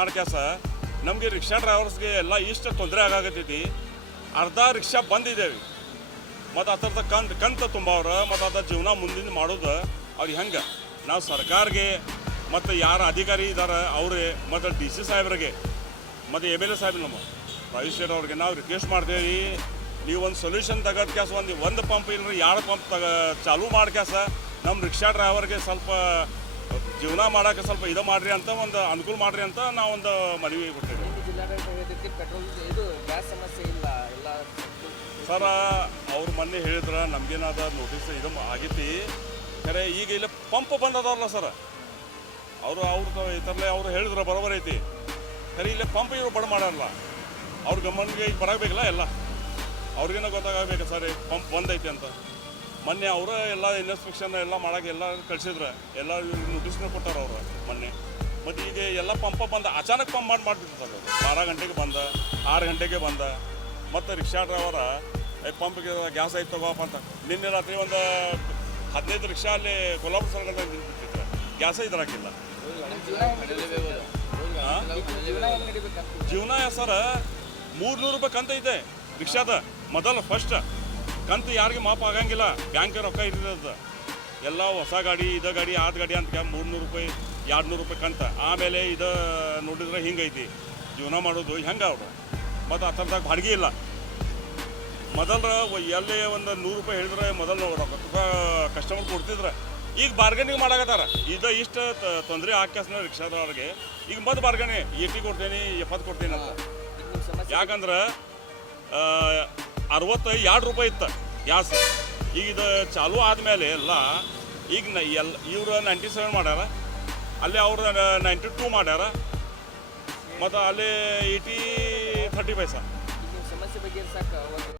ಮಾಡ್ಕ್ಯಾಸ ನಮಗೆ ರಿಕ್ಷಾ ಡ್ರೈವರ್ಸ್ಗೆ ಎಲ್ಲ ಇಷ್ಟು ತೊಂದರೆ ಆಗಾಕತ್ತೈತಿ. ಅರ್ಧ ರಿಕ್ಷಾ ಬಂದಿದ್ದೇವೆ ಮತ್ತು ಅದರದ ಕಂತು ತುಂಬವ್ರ ಮತ್ತು ಅದ್ರ ಜೀವನ ಮುಂದಿನ ಮಾಡೋದು ಅವ್ರಿಗೆ ಹೆಂಗೆ. ನಾವು ಸರ್ಕಾರಕ್ಕೆ ಮತ್ತು ಯಾರು ಅಧಿಕಾರಿ ಇದ್ದಾರೆ ಅವ್ರಿಗೆ ಮತ್ತು DC ಸಾಹೇಬ್ರಿಗೆ ಮತ್ತು MLA ಸಾಹೇಬ್ ನಮ್ಮ ರಾಜೇಶ್ವರ್ ಅವ್ರಿಗೆ ನಾವು ರಿಕ್ವೆಸ್ಟ್ ಮಾಡ್ತೇವೆ, ನೀವು ಒಂದು ಸೊಲ್ಯೂಷನ್ ತೆಗೆದು ಕ್ಯಾಸ ಒಂದು ಪಂಪ್ ಇಲ್ಲರಿ 2 ಪಂಪ್ ಚಾಲೂ ಮಾಡ್ಕ್ಯಾಸ ನಮ್ಮ ರಿಕ್ಷಾ ಡ್ರೈವರ್ಗೆ ಸ್ವಲ್ಪ ಜೀವನ ಮಾಡೋಕ್ಕೆ ಸ್ವಲ್ಪ ಇದು ಮಾಡಿರಿ ಅಂತ ಒಂದು ಅನುಕೂಲ ಮಾಡಿರಿ ಅಂತ ನಾವು ಒಂದು ಮನವಿ ಕೊಡ್ತೇವೆ. ಸರ ಅವ್ರು ಮೊನ್ನೆ ಹೇಳಿದ್ರೆ ನಮಗೇನಾದ ನೋಟಿಸ್ ಇದು ಆಗೈತಿ ಖರೆ. ಈಗ ಇಲ್ಲಿ ಪಂಪ್ ಬಂದದಲ್ಲ ಸರ್, ಅವ್ರದ್ದು ಈ ಥರಲ್ಲೇ ಅವ್ರು ಹೇಳಿದ್ರೆ ಬರೋಬರ್ ಐತಿ ಖರೆ. ಇಲ್ಲೇ ಪಂಪ್ ಇವರು ಬಡ ಮಾಡಲ್ಲ, ಅವ್ರ ಗಮನಿಗೆ ಈಗ ಬರಬೇಕಲ್ಲ ಎಲ್ಲ ಅವ್ರಿಗೇನೋ ಗೊತ್ತಾಗಬೇಕು ಸರ್ ಪಂಪ್ ಬಂದೈತಿ ಅಂತ. ಮೊನ್ನೆ ಅವರು ಎಲ್ಲ ಇನ್ಸ್ಪೆಕ್ಷನ್ ಎಲ್ಲ ಮಾಡೋಕೆ ಎಲ್ಲ ಕಳಿಸಿದ್ರೆ ಎಲ್ಲ ನೋಟಿಸ್ನ ಕೊಟ್ಟಾರ ಅವರು ಮೊನ್ನೆ. ಮತ್ತು ಈಗ ಎಲ್ಲ ಪಂಪ ಬಂದ ಅಚಾನಕ್ ಪಂಪ್ ಮಾಡಿಬಿಟ್ಟು ಸರ್ 12 ಗಂಟೆಗೆ ಬಂದ 6 ಗಂಟೆಗೆ ಬಂದ. ಮತ್ತು ರಿಕ್ಷಾ ಡ್ರೈವರ ಪಂಪ್ಗೆ ಗ್ಯಾಸ್ ಐತೆ ತಗೋಪ್ಪ ಅಂತ ನಿನ್ನೆ ರಾತ್ರಿ ಒಂದು 15 ರಿಕ್ಷಾ ಅಲ್ಲಿ ಕೊಲ್ಲಾಪುರ ಸರ್ಕಲ್ದಾಗ ನಿಂತಿರ್ತಿದ್ರು, ಗ್ಯಾಸೇ ಇದ್ರಾಕಿಲ್ಲ. ಜೀವನ ಸರ್ 300 ರೂಪಾಯಿ ಕಂತ ಐತೆ ರಿಕ್ಷಾದ. ಮೊದಲು ಫಸ್ಟ್ ಕಂತು ಯಾರಿಗೆ ಮಾಪ ಆಗಂಗಿಲ್ಲ, ಬ್ಯಾಂಕ್ ರೊಕ್ಕ ಇರ್ತದ. ಎಲ್ಲ ಹೊಸ ಗಾಡಿ ಇದು ಗಾಡಿ ಆದ ಗಾಡಿ ಅಂತ 300 ರೂಪಾಯಿ 200 ರೂಪಾಯಿ ಕಂತ. ಆಮೇಲೆ ಇದು ನೋಡಿದ್ರೆ ಹಿಂಗೈತಿ ಜೀವನ ಮಾಡೋದು ಹೆಂಗೆ ಅವರು. ಮತ್ತು ಆ ಥರದಾಗ ಬಾಡಿಗೆ ಇಲ್ಲ. ಮೊದಲು ಎಲ್ಲಿ ಒಂದು 100 ರೂಪಾಯಿ ಹೇಳಿದ್ರೆ ಮೊದಲು ರೊಕ್ಕ ಕಸ್ಟಮರ್ ಕೊಡ್ತಿದ್ರೆ, ಈಗ ಬಾರ್ಗೇನಿಂಗ್ ಮಾಡಾಕತ್ತಾರ. ಇಷ್ಟು ತೊಂದರೆ ಹಾಕ್ಯಾಸ ರಿಕ್ಷಾದವ್ರಿಗೆ ಈಗ ಮತ್ತೆ ಬಾರ್ಗೇನಿ 80 ಕೊಡ್ತೇನೆ 70 ಕೊಡ್ತೀನಿ ಅಂತ. ಯಾಕಂದ್ರೆ 62 ರೂಪಾಯಿ ಇತ್ತು ಗ್ಯಾಸ್. ಈಗ ಇದು ಚಾಲೂ ಆದಮೇಲೆ ಎಲ್ಲ ಈಗ ಇವರು 97 ಮಾಡ್ಯಾರ, ಅಲ್ಲಿ ಅವ್ರು 92 ಮಾಡ್ಯಾರ, ಮತ್ತು ಅಲ್ಲಿ 80 30 ಪೈಸಾ. ಸಮಸ್ಯೆ ಬಗ್ಗೆ